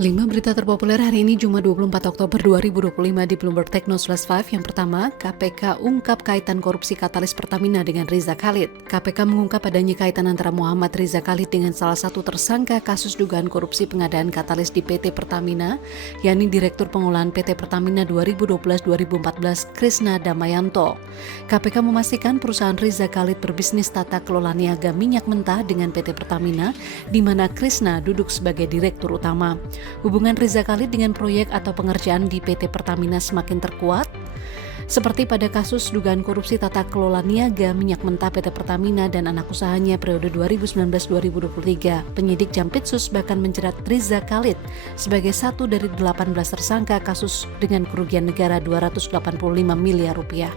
5 berita terpopuler hari ini Jumat 24 Oktober 2025 di Bloomberg Techno/5. Yang pertama, KPK ungkap kaitan korupsi Katalis Pertamina dengan Riza Khalid. KPK mengungkap adanya kaitan antara Muhammad Riza Khalid dengan salah satu tersangka kasus dugaan korupsi pengadaan Katalis di PT Pertamina, yakni Direktur Pengolahan PT Pertamina 2012-2014 Krisna Damayanto. KPK memastikan perusahaan Riza Khalid berbisnis tata kelola niaga minyak mentah dengan PT Pertamina, di mana Krisna duduk sebagai direktur utama. Hubungan Riza Khalid dengan proyek atau pengerjaan di PT Pertamina semakin terkuat, seperti pada kasus dugaan korupsi tata kelola niaga minyak mentah PT Pertamina dan anak usahanya periode 2019-2023. Penyidik Jampitsus bahkan menjerat Riza Khalid sebagai satu dari 18 tersangka kasus dengan kerugian negara 285 miliar rupiah.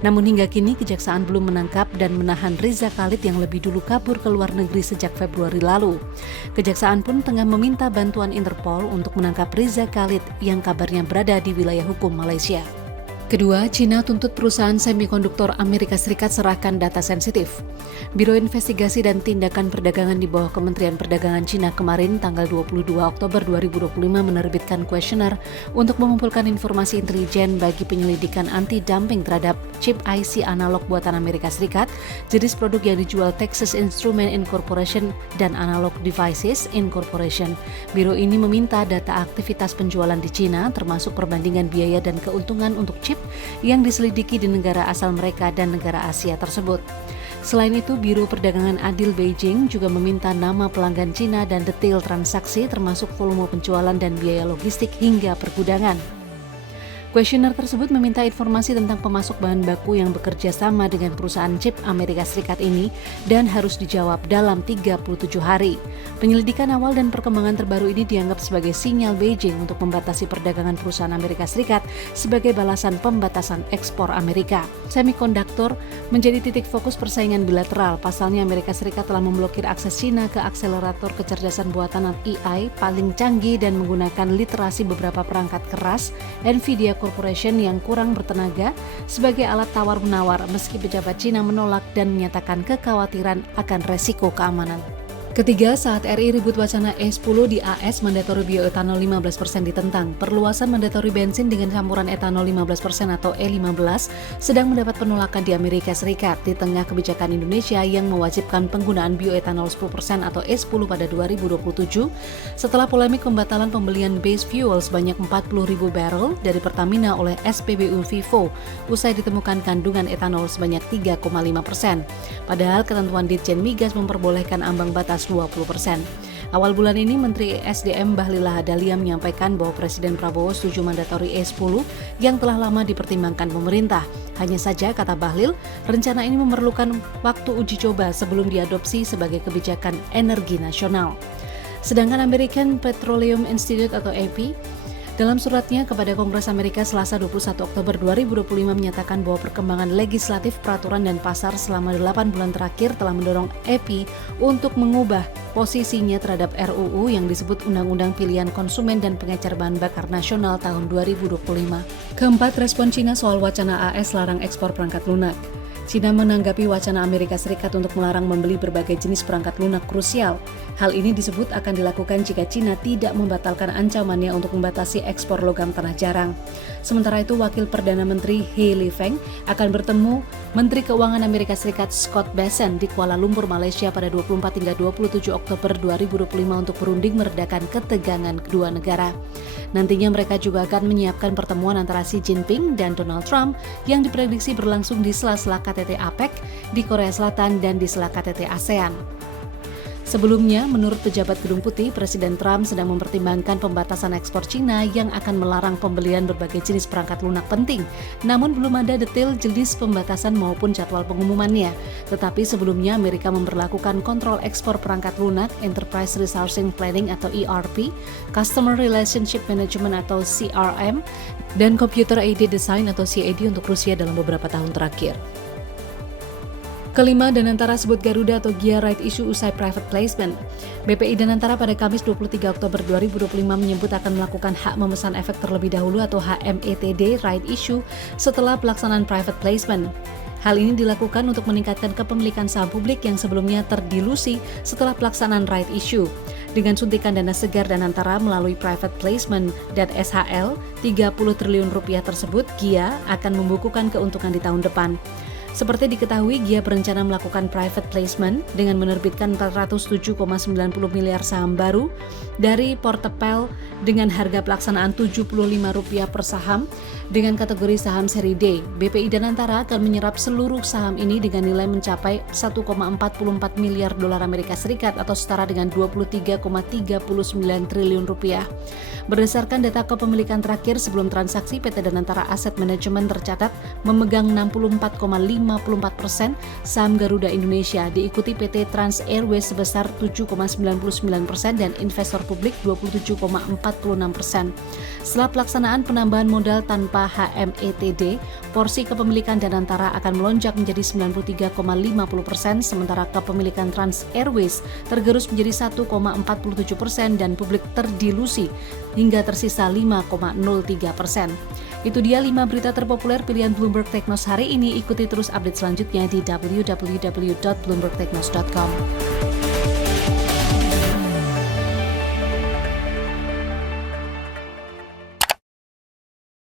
Namun hingga kini Kejaksaan belum menangkap dan menahan Riza Khalid yang lebih dulu kabur ke luar negeri sejak Februari lalu. Kejaksaan pun tengah meminta bantuan Interpol untuk menangkap Riza Khalid yang kabarnya berada di wilayah hukum Malaysia. Kedua, China tuntut perusahaan semikonduktor Amerika Serikat serahkan data sensitif. Biro Investigasi dan Tindakan Perdagangan di bawah Kementerian Perdagangan China kemarin tanggal 22 Oktober 2025 menerbitkan kuesioner untuk mengumpulkan informasi intelijen bagi penyelidikan anti-dumping terhadap chip IC analog buatan Amerika Serikat, jenis produk yang dijual Texas Instruments Incorporation dan Analog Devices Incorporation. Biro ini meminta data aktivitas penjualan di China, termasuk perbandingan biaya dan keuntungan untuk chip yang diselidiki di negara asal mereka dan negara Asia tersebut. Selain itu, Biro Perdagangan Adil Beijing juga meminta nama pelanggan Cina dan detail transaksi termasuk volume penjualan dan biaya logistik hingga pergudangan. Kuesioner tersebut meminta informasi tentang pemasok bahan baku yang bekerja sama dengan perusahaan chip Amerika Serikat ini dan harus dijawab dalam 37 hari. Penyelidikan awal dan perkembangan terbaru ini dianggap sebagai sinyal Beijing untuk membatasi perdagangan perusahaan Amerika Serikat sebagai balasan pembatasan ekspor Amerika. Semikonduktor menjadi titik fokus persaingan bilateral. Pasalnya Amerika Serikat telah memblokir akses China ke akselerator kecerdasan buatan AI paling canggih dan menggunakan literasi beberapa perangkat keras Nvidia Corporation yang kurang bertenaga sebagai alat tawar-menawar, meski pejabat Cina menolak dan menyatakan kekhawatiran akan resiko keamanan. Ketiga, saat RI ribut wacana E10 di AS, mandatory bioetanol 15% ditentang. Perluasan mandatory bensin dengan campuran etanol 15% atau E15 sedang mendapat penolakan di Amerika Serikat di tengah kebijakan Indonesia yang mewajibkan penggunaan bioetanol 10% atau E10 pada 2027 setelah polemik pembatalan pembelian base fuel sebanyak 40.000 barrel dari Pertamina oleh SPBU Vivo usai ditemukan kandungan etanol sebanyak 3,5%. Padahal ketentuan Ditjen Migas memperbolehkan ambang batas 20%. Awal bulan ini, Menteri SDM Bahlil Lahadalia menyampaikan bahwa Presiden Prabowo setuju mandatory E10 yang telah lama dipertimbangkan pemerintah. Hanya saja, kata Bahlil, rencana ini memerlukan waktu uji coba sebelum diadopsi sebagai kebijakan energi nasional. Sedangkan American Petroleum Institute atau AP dalam suratnya kepada Kongres Amerika Selasa 21 Oktober 2025 menyatakan bahwa perkembangan legislatif, peraturan, dan pasar selama 8 bulan terakhir telah mendorong EP untuk mengubah posisinya terhadap RUU yang disebut Undang-Undang Pilihan Konsumen dan Pengecer Bahan Bakar Nasional tahun 2025. Keempat, respon Cina soal wacana AS larang ekspor perangkat lunak. China menanggapi wacana Amerika Serikat untuk melarang membeli berbagai jenis perangkat lunak krusial. Hal ini disebut akan dilakukan jika China tidak membatalkan ancamannya untuk membatasi ekspor logam tanah jarang. Sementara itu, Wakil Perdana Menteri He Lifeng akan bertemu Menteri Keuangan Amerika Serikat Scott Bessent di Kuala Lumpur, Malaysia pada 24 hingga 27 Oktober 2025 untuk berunding meredakan ketegangan kedua negara. Nantinya mereka juga akan menyiapkan pertemuan antara Xi Jinping dan Donald Trump yang diprediksi berlangsung di sela-sela KTT APEC di Korea Selatan dan di sela KTT ASEAN. Sebelumnya, menurut pejabat Gedung Putih, Presiden Trump sedang mempertimbangkan pembatasan ekspor Cina yang akan melarang pembelian berbagai jenis perangkat lunak penting. Namun belum ada detail jenis pembatasan maupun jadwal pengumumannya. Tetapi sebelumnya Amerika memberlakukan kontrol ekspor perangkat lunak, Enterprise Resourcing Planning atau ERP, Customer Relationship Management atau CRM, dan Computer Aided Design atau CAD untuk Rusia dalam beberapa tahun terakhir. Kelima, Danantara sebut Garuda atau Gia right issue usai private placement. BPI Danantara pada Kamis 23 Oktober 2025 menyebut akan melakukan hak memesan efek terlebih dahulu atau HMETD right issue setelah pelaksanaan private placement. Hal ini dilakukan untuk meningkatkan kepemilikan saham publik yang sebelumnya terdilusi setelah pelaksanaan right issue. Dengan suntikan dana segar Danantara melalui private placement dan SHL 30 triliun rupiah tersebut, Gia akan membukukan keuntungan di tahun depan. Seperti diketahui, Gia berencana melakukan private placement dengan menerbitkan 407,90 miliar saham baru dari portepel dengan harga pelaksanaan Rp75 per saham dengan kategori saham seri D. BPI Danantara akan menyerap seluruh saham ini dengan nilai mencapai 1,44 miliar dolar Amerika Serikat atau setara dengan 23,39 triliun rupiah. Berdasarkan data kepemilikan terakhir sebelum transaksi, PT Danantara Asset Management tercatat memegang 64,54% saham Garuda Indonesia, diikuti PT Trans Airways sebesar 7,99% dan investor publik 27,46%. Setelah pelaksanaan penambahan modal tanpa HMETD, porsi kepemilikan Danantara akan melonjak menjadi 93,50%, sementara kepemilikan Trans Airways tergerus menjadi 1,47% dan publik terdilusi hingga tersisa 5,03%. Itu dia 5 berita terpopuler pilihan Bloomberg Technos hari ini. Ikuti terus update selanjutnya di www.bloombergtechnos.com.